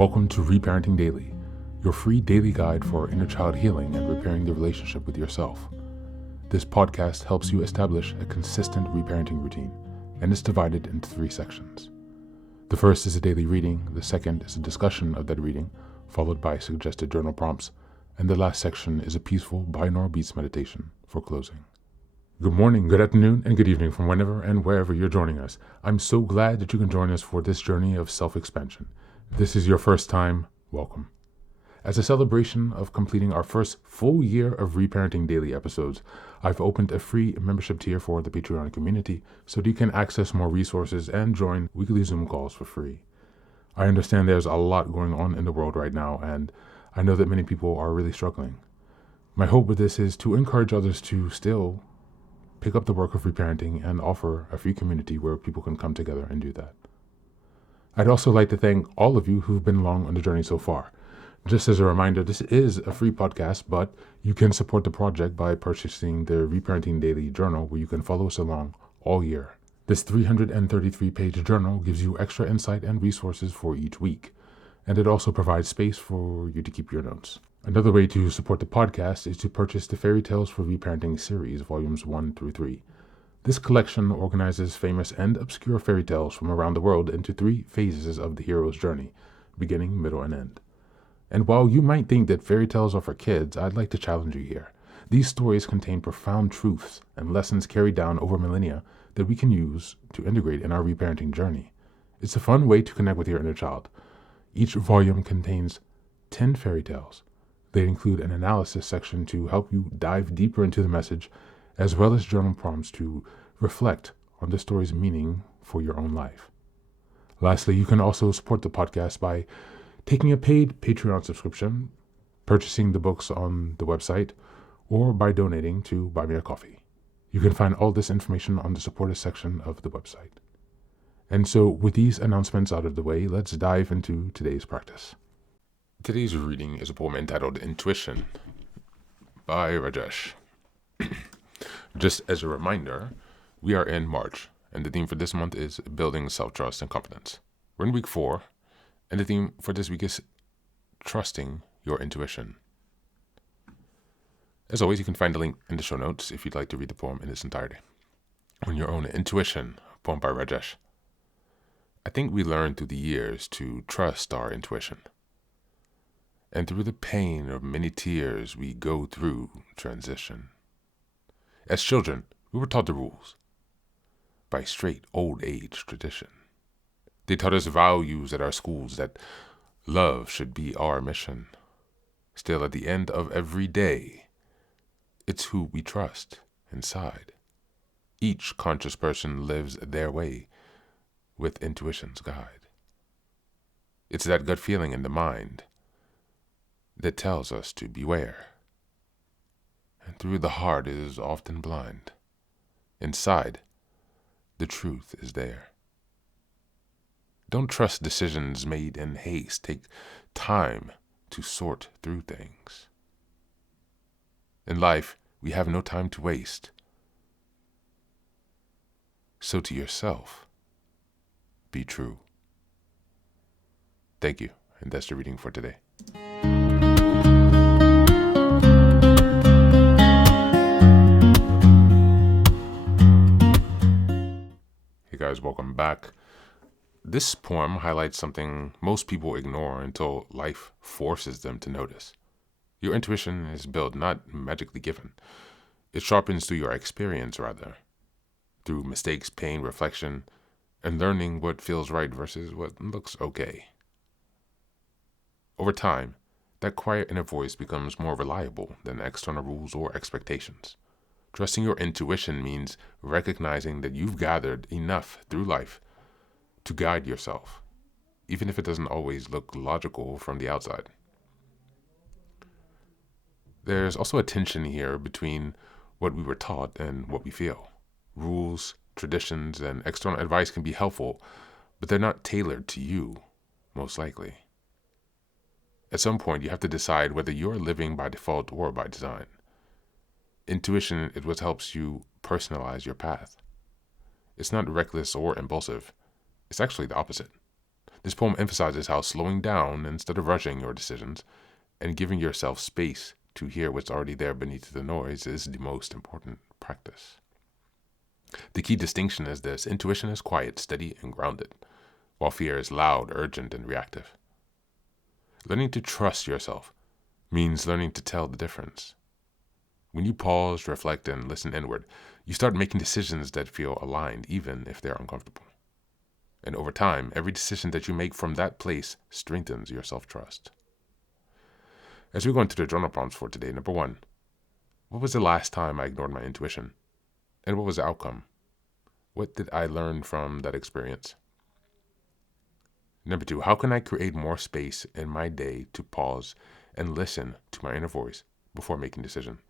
Welcome to Reparenting Daily, your free daily guide for inner child healing and repairing the relationship with yourself. This podcast helps you establish a consistent reparenting routine and is divided into 3 sections. The first is a daily reading, the second is a discussion of that reading, followed by suggested journal prompts, and the last section is a peaceful binaural beats meditation for closing. Good morning, good afternoon, and good evening from whenever and wherever you're joining us. I'm so glad that you can join us for this journey of self-expansion. If this is your first time, welcome. As a celebration of completing our first full year of Reparenting Daily episodes, I've opened a free membership tier for the Patreon community so that you can access more resources and join weekly Zoom calls for free. I understand there's a lot going on in the world right now, and I know that many people are really struggling. My hope with this is to encourage others to still pick up the work of reparenting and offer a free community where people can come together and do that. I'd also like to thank all of you who've been along on the journey so far. Just as a reminder, this is a free podcast, but you can support the project by purchasing the Reparenting Daily journal where you can follow us along all year. This 333-page journal gives you extra insight and resources for each week, and it also provides space for you to keep your notes. Another way to support the podcast is to purchase the Fairy Tales for Reparenting series, volumes 1 through 3. This collection organizes famous and obscure fairy tales from around the world into 3 phases of the hero's journey, beginning, middle, and end. And while you might think that fairy tales are for kids, I'd like to challenge you here. These stories contain profound truths and lessons carried down over millennia that we can use to integrate in our reparenting journey. It's a fun way to connect with your inner child. Each volume contains 10 fairy tales. They include an analysis section to help you dive deeper into the message, as well as journal prompts to reflect on the story's meaning for your own life. Lastly, you can also support the podcast by taking a paid Patreon subscription, purchasing the books on the website, or by donating to Buy Me a Coffee. You can find all this information on the supporters section of the website. And so, with these announcements out of the way, let's dive into today's practice. Today's reading is a poem entitled Intuition by Rajesh. Just as a reminder, we are in March, and the theme for this month is building self-trust and confidence. We're in week 4, and the theme for this week is trusting your intuition. As always, you can find the link in the show notes if you'd like to read the poem in its entirety. On Your Own Intuition, poem by Rajesh. I think we learn through the years to trust our intuition. And through the pain of many tears, we go through transition. As children, we were taught the rules by straight old age tradition. They taught us values at our schools that love should be our mission. Still, at the end of every day, it's who we trust inside. Each conscious person lives their way with intuition's guide. It's that gut feeling in the mind that tells us to beware. And through the heart is often blind. Inside, the truth is there. Don't trust decisions made in haste. Take time to sort through things. In life, we have no time to waste. So to yourself, be true. Thank you, and that's the reading for today. Hey guys, welcome back. This poem highlights something most people ignore until life forces them to notice. Your intuition is built, not magically given. It sharpens through your experience, rather. Through mistakes, pain, reflection, and learning what feels right versus what looks okay. Over time, that quiet inner voice becomes more reliable than external rules or expectations. Trusting your intuition means recognizing that you've gathered enough through life to guide yourself, even if it doesn't always look logical from the outside. There's also a tension here between what we were taught and what we feel. Rules, traditions, and external advice can be helpful, but they're not tailored to you, most likely. At some point, you have to decide whether you're living by default or by design. Intuition is what helps you personalize your path. It's not reckless or impulsive. It's actually the opposite. This poem emphasizes how slowing down instead of rushing your decisions and giving yourself space to hear what's already there beneath the noise is the most important practice. The key distinction is this: intuition is quiet, steady, and grounded, while fear is loud, urgent, and reactive. Learning to trust yourself means learning to tell the difference. When you pause, reflect, and listen inward, you start making decisions that feel aligned, even if they're uncomfortable. And over time, every decision that you make from that place strengthens your self-trust. As we go into the journal prompts for today, number 1, what was the last time I ignored my intuition? And what was the outcome? What did I learn from that experience? Number 2, how can I create more space in my day to pause and listen to my inner voice before making decisions?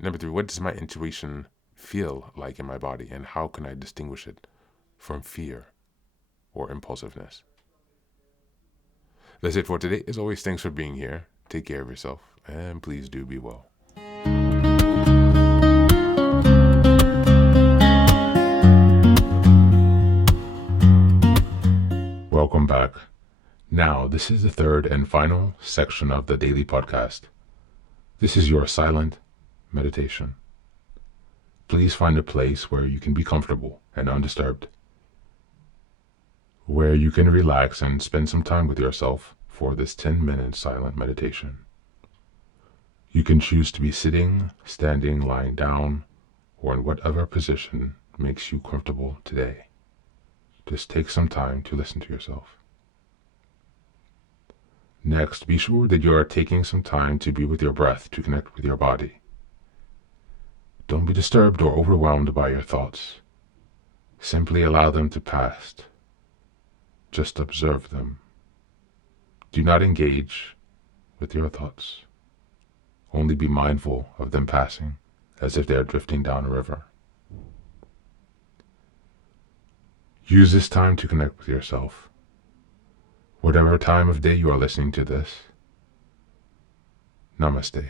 Number 3, what does my intuition feel like in my body, and how can I distinguish it from fear or impulsiveness? That's it for today. As always, thanks for being here. Take care of yourself, and please do be well. Welcome back. Now, this is the third and final section of the daily podcast. This is your silent meditation. Please find a place where you can be comfortable and undisturbed, where you can relax and spend some time with yourself for this 10-minute silent meditation. You can choose to be sitting, standing, lying down, or in whatever position makes you comfortable today. Just take some time to listen to yourself. Next, be sure that you are taking some time to be with your breath to connect with your body. Don't be disturbed or overwhelmed by your thoughts. Simply allow them to pass. Just observe them. Do not engage with your thoughts. Only be mindful of them passing, as if they are drifting down a river. Use this time to connect with yourself. Whatever time of day you are listening to this, Namaste.